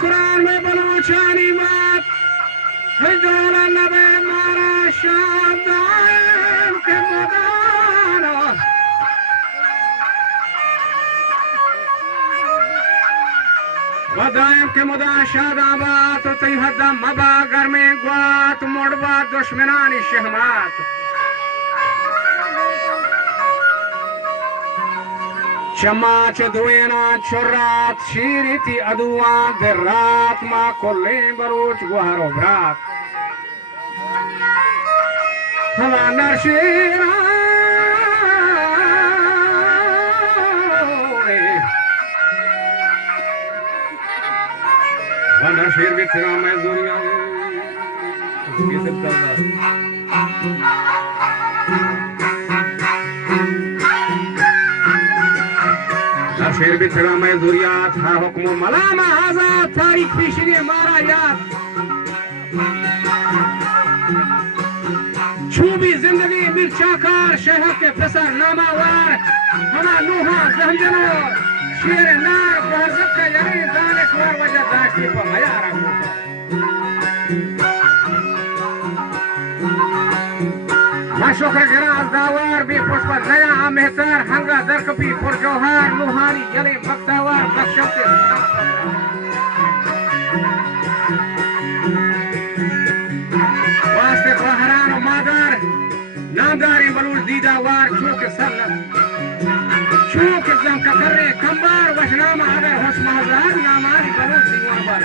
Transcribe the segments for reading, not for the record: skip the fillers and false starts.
कुरान में बलूचानी बात हिजोल नबे मारा शादाइम के मदाना वदाइम के मुदा शादाबात तई हद्दा मबा घर में ग्वात मोड़बा दुश्मनानी शहमात चमाच दुएना चुर्रात शीरीती अदुआ दे रात मा कोले बरोच गुहारो ब्रात हवा नरशीरा वनर शेर भी तेरा मैं दुनिया ये सब शेर भी तेरा मैं दुनिया था हुक्म मलामा आजाद तारीख पिछले मारा याद छूबी जिंदगी मिर्चाकार शहर के फसर नामावार हमा नूहा जहजनो शेर नार बहजत का यही जाने को वजह दाशी को मया रखो माशोखर गिराज दावार भी पुष्प नया मेहतर हंगा दरकपी पुरजोहार लुहानी यले बक्तावार बख्शते वास्ते बहरान मादर नामदारी बलूल दीदावार चूक सल्लत चूक जम कतरे कंबार वशनामा अगर होश महजार नामारी बलूल दीवान बार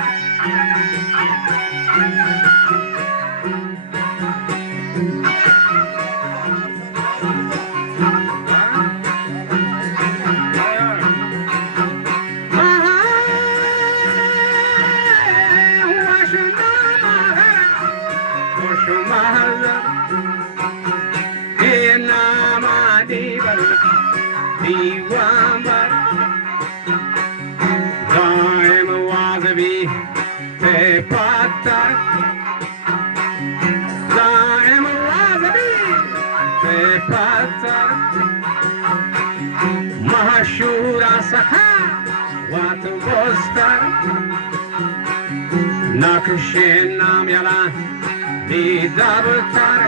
Mahashura Sakha Wat Vostar Nakushin Namyala Didabtar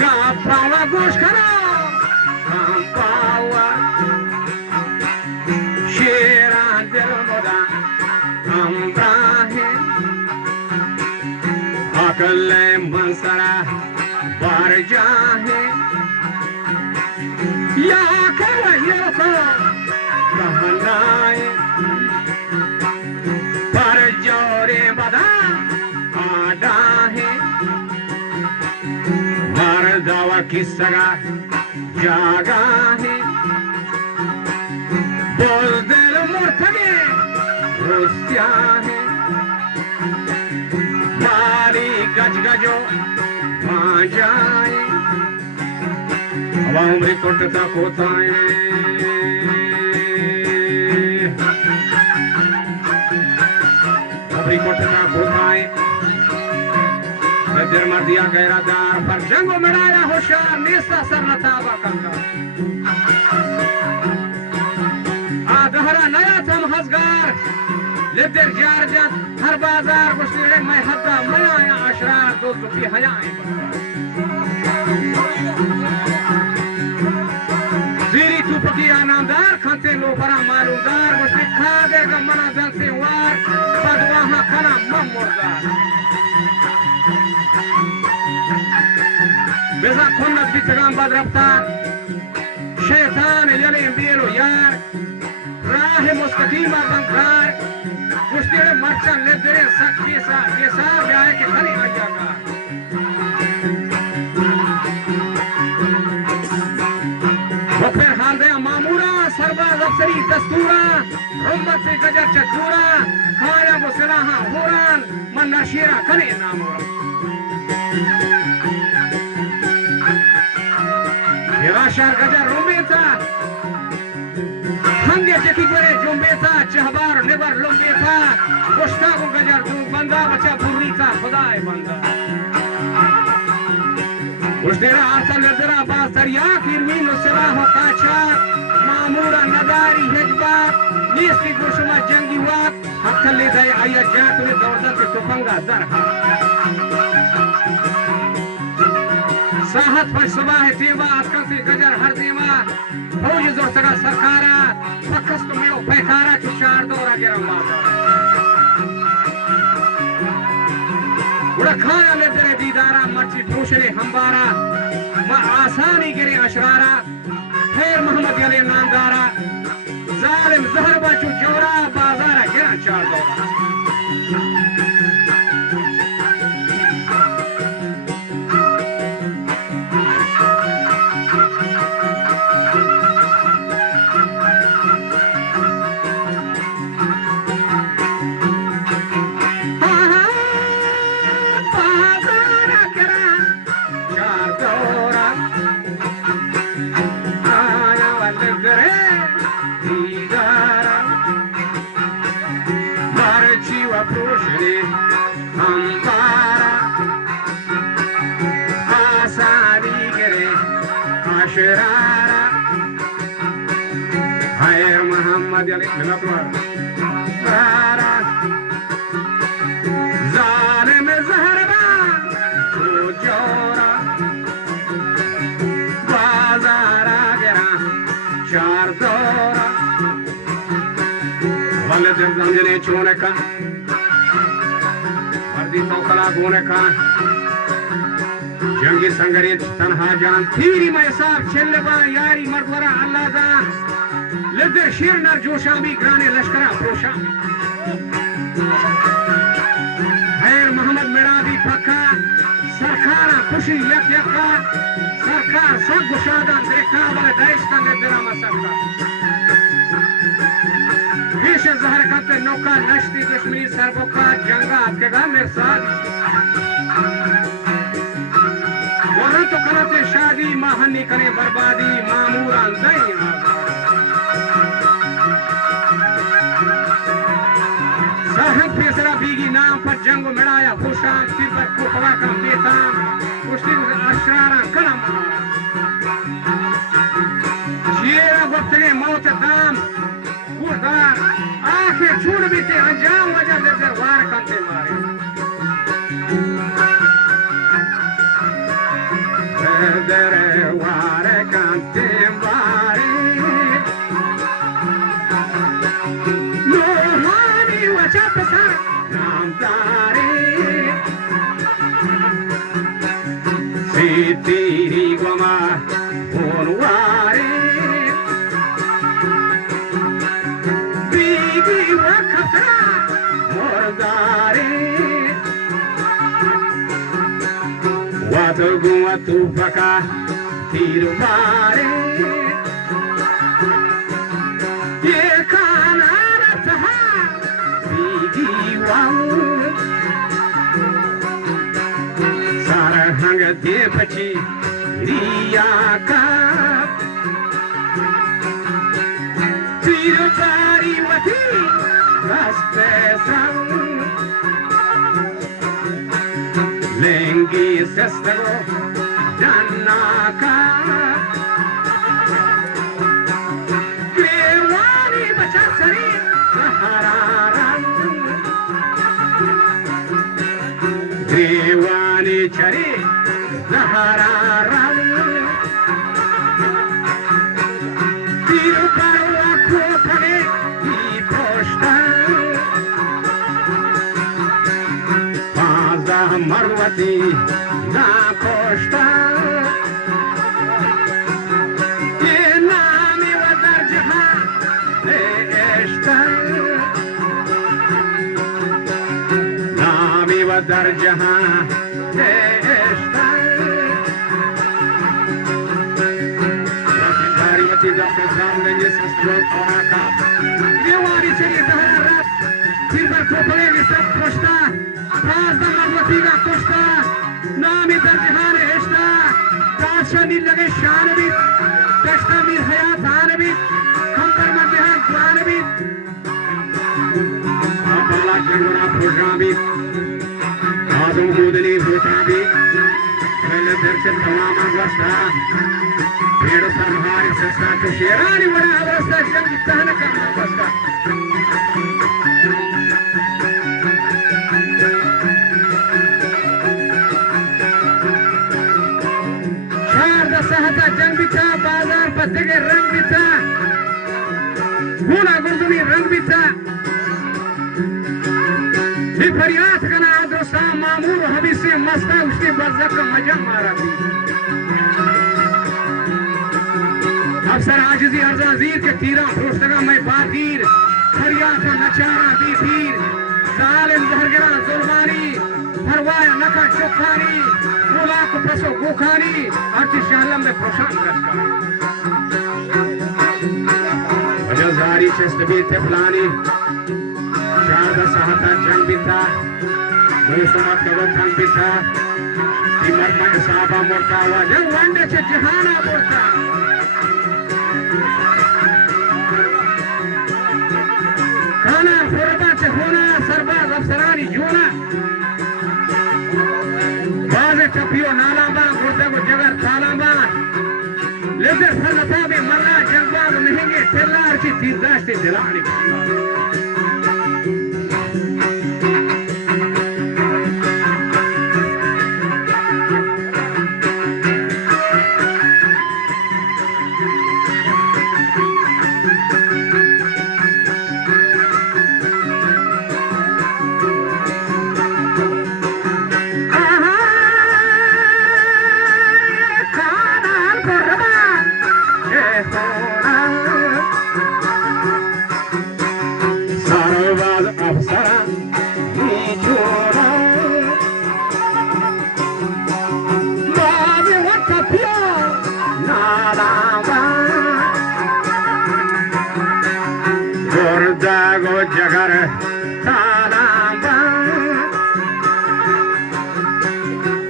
Gapawa Gushkara Kampawa Shiran Delmoda Ambrahim Akale Mansara Barjahe Ya kala yoko Rahanaye Par jore bada Adahe Mardawa kisaga Jaga hai Bozdel murtage Rusya hai Mari gaj gajo Majaye Umri kotta kothaye umri kotta kothaye Nadir mar diya gehra dar par jango medaya hoshar nista sar nataba kanka Adhara naya tham hazgar Lider jarjat har bazar gushire mai hadda maya ashrar dostu ki hayaye Ziri tu pakiya namdar khante lo bara malumdar Mushti kha dega mana dal se war Padwaha khana mamurdar Beza khonnat bitagam bad raftar Shaitan yale imbiro yar Rahe mustaqima bankar Mushti marchan ledere sakhi sa Yesa vyaye ke khani ajaga फिर हाल दे मामूरा सरबाज अफसरी दस्तूरा उम्मत से गजर चकूरा खाया मुसलाहा हुरान मन नशीरा कने नामूरा ये शहर गजर रुमेता हंगे चकी करे जुम्बेता चहबार निबर लुम्बेता पुष्टा को गजर तू बंदा बचा बुर्रीता खुदाए बंदा Usdera arsal ledera basariya kirmin usraho kacha Mamura nadari hejba نیستی گوشما جنگی وقت حقلی دای آیا جاتوی دوردت توفنگا درها ساحت پر صبح تیوا اکل سی گجر ہر دیما فوج زور سگا سرکارا پکست میو پیکارا چوشار دورا گرم بابا بڑا کھانا لے درے دیدارا مرچی پوشنے ہمبارا ما آسانی گرے اشرارا خیر محمد علی ناندارا ظالم زہر بچو جورا بازارا گران چار دورا خیر محمد علی ظالم زہر تو جورا بازارا گرا چار دورا ولد زنجنے چونے کا مردی تو کلا گونے کا جنگی سنگریت تنہا جان تیری میں صاحب چھلے با یاری مردورا اللہ دا لدر شیر نر جوشا بھی گرانے لشکرہ پروشا خیر محمد میرا بھی پکا سرکارا خوشی یک یکا سرکار سب گشادہ دیکھا بلے دائشتہ نے درامہ سکتا پیش زہر کتے نوکا نشتی دشمنی سربکا جنگا آتکے گا میرے ساتھ ورن تو کرتے شادی ماہنی کرے بربادی ماموران دائی ساہنگ پیسرا بیگی نام پر جنگو مڑایا خوشان تیر پر کوپوا کا میتام کشتی اشرارا کنم شیرہ گفتگے موت دام گوردار آنکھیں چھوڑ بھی تے انجام وجہ دے در وار کنتے مارے در وار کنتے مارے نوحانی وچہ پسر نام دارے سیتیری گما بونوارے بیگی وکھتا مردارے وادگو توفکا تیر مارے یہ کانا رتہا بیگی وام سارہنگ دے بچی ریا کا تیر پاری وطی رستے سنگ لنگی سستگو جانا کا گریوانی بچا سری سہاراران گریوانی چری سہاراران تیر پر وکو پھنے کی پوشتا مروتی نا پوشتا یہ نامی و در جہاں عشتا نامی و در جہاں عشتا داری وطی دفت سامنے یہ سسکروت آقا دیواری چلی دہرہ رب پھر پر کھوپڑے کی سب پوشتا فازدہ مروتی کا کشتا نامی در جہان عشتا کاشا نیل لگے شان بھی کشتا میر حیات آن بھی کمبر مدہان قرآن بھی آپ اللہ جنگنا پھوشا بھی آزم گودلی بھوتا بھی پہلے در سے تمام وستا پیڑ سرمہاری سستا تو شیرانی بڑا ورستا جنگ تہن کرنا بستا बिता गुना गुर्दनी रंग बिता फरियाद कना दोस्ता मामूर हबी से मस्ता उसके बज़क मजा मारा थी अफसर आजिजी अर्जाजीर के तीरा फरोश्तगा मैं बातीर फरियाद का नचारा दी पीर जालिम जहरगरा जुल्मानी फरवाया नका चुखानी मुला को पसो गुखानी अर्ची शालम में प्रोशान करता वजह जारी चस्तबी थे फलानी शारदा सहाता जंग बिता मुसमत करो जंग बिता इमर में साबा मोटा वजह वंडे से जहाना मोटा खाना फुरबा से होना सरबाज अफसरानी जोना बाज़े टपियो नालाबा गुर्दे को जगर तालाबा लेदर फलता में मल्ला जंगबाज नहींगे तेला अर्ची तीदाश्ते दिलानी जगर तालाबा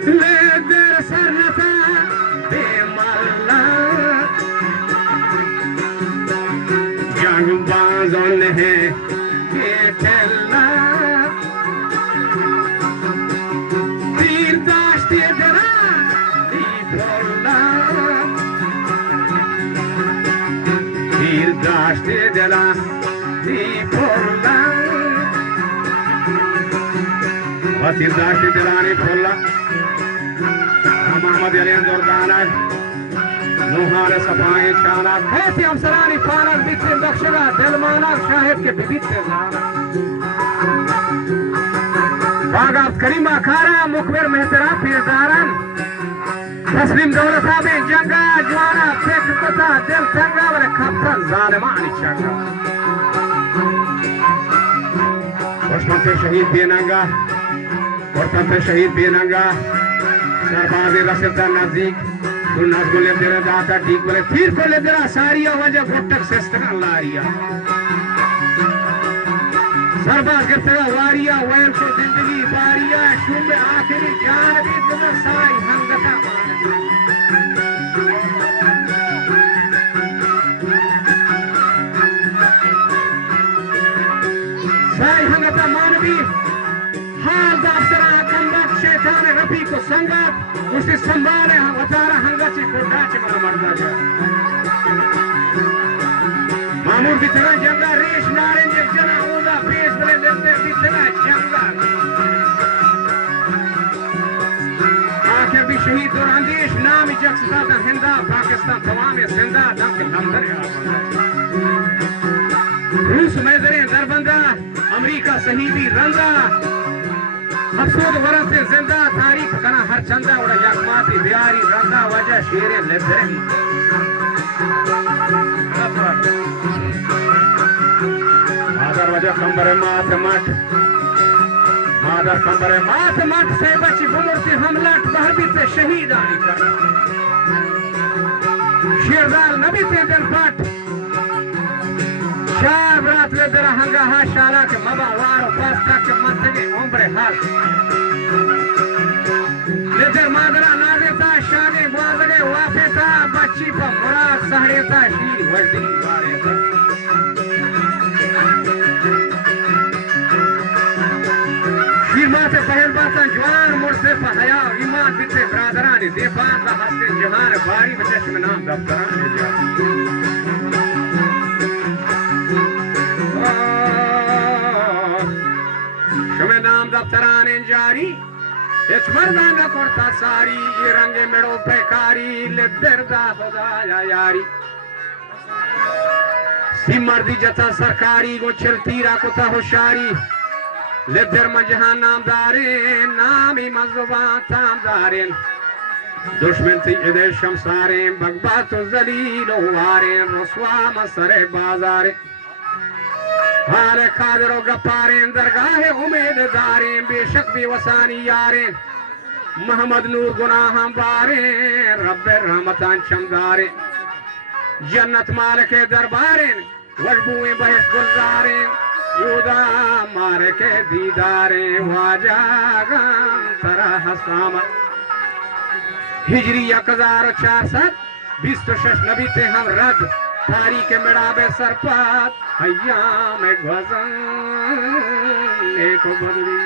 ले दर सरता बेमल्ला जंग बाजों ने बेटला तीर दाश्ते जरा दीपोला तीर दाश्ते जरा तीरदाश्ती दिलानी फुल्ला मोहम्मद अली दुर्गाना नुहारे सफाई चाला खेती अफसरानी पालक बिखरे बख्शगा दिलमाना शाहिद के बिबिते जाना बागात करीमा खारा मुखबिर मेहतरा पीरदारन तस्लीम दौलता में जंगा जवाना पेट पता दिल तंगा वाले खपता जालिमानी चंगा दुश्मन पे शहीद बेनंगा और पे शहीद बेनंगा सरबाज़े रसदा नजदीक तो नजगुले तेरे दाता ठीक बोले फिर को ले तेरा सारिया वजह फुटक सस्ता लारिया सरबाज के तेरा वारिया वैल को जिंदगी बारिया शुभ आखिरी जान भी तुझे साई हंगता साई हंगता मानवी हाल दाफ्तरा कंबक शैतान रफी को संगत उसे संभाले वतारा हंगची को डाचे मन मरदा जा मामूर बितना जंगा रेश नारेंज जना ओदा पेश बले देते बितना जंगा आखिर भी शहीद और अंदेश नाम जक्सदा हिंदा पाकिस्तान तमाम जिंदा दम के लंदर रूस में दरे दरबंदा अमेरिका शहीदी रंगा मकसूद वरस से जिंदा तारीफ कना हर चंदा और यकमाती बिहारी रंगा वजह शेरे लेदरही मादर वजह कंबरे माथ मठ से बची बुमर से हमला बहरबी से शहीद आनी कर शेरदाल नबी से दिल पट शाब रात ले दरा हंगा हा शाला के मबा वारो पास्ता के मसगे उम्रे हाल ले दर मादरा नाजेता शाने बाजगे वाफेता बच्ची पर मुराद सहरेता शीर वजदी वारेता शीर माँ से पहल बाता जवान मुर्से पर हया ईमान बिते बरादरानी देपान का हस्ते जहान बारी बचश में नाम दफ्तरान जा शुमे नाम दफ्तरान जारी इस मर्दा न करता सारी ये रंगे मेड़ो बेकारी ले दर्दा खुदाया यारी भी मर्दी जथा सरकारी गो चलतीरा कुता होशारी लेदर मंजहान नामदारे नामी मज़बा तामदारे दुश्मन थी इधर शमसारे बगबा तो जलीलो वारे रसवा मसरे बाजारे हारे खादरो गपारे दरगाहे उम्मीददारे बेशक भी वसानी यारे मोहम्मद नूर गुनाह बारे रब्बे रहमतान चमदारे जन्नत माल के दरबारे वजबुए बहस गुलजारे युदा मार के दीदारे वाजा गम तरा हसामा हिजरी 1466 नबी थे हम रद तारी के मिड़ाबे सरपात हयाम गज़न एक बदरी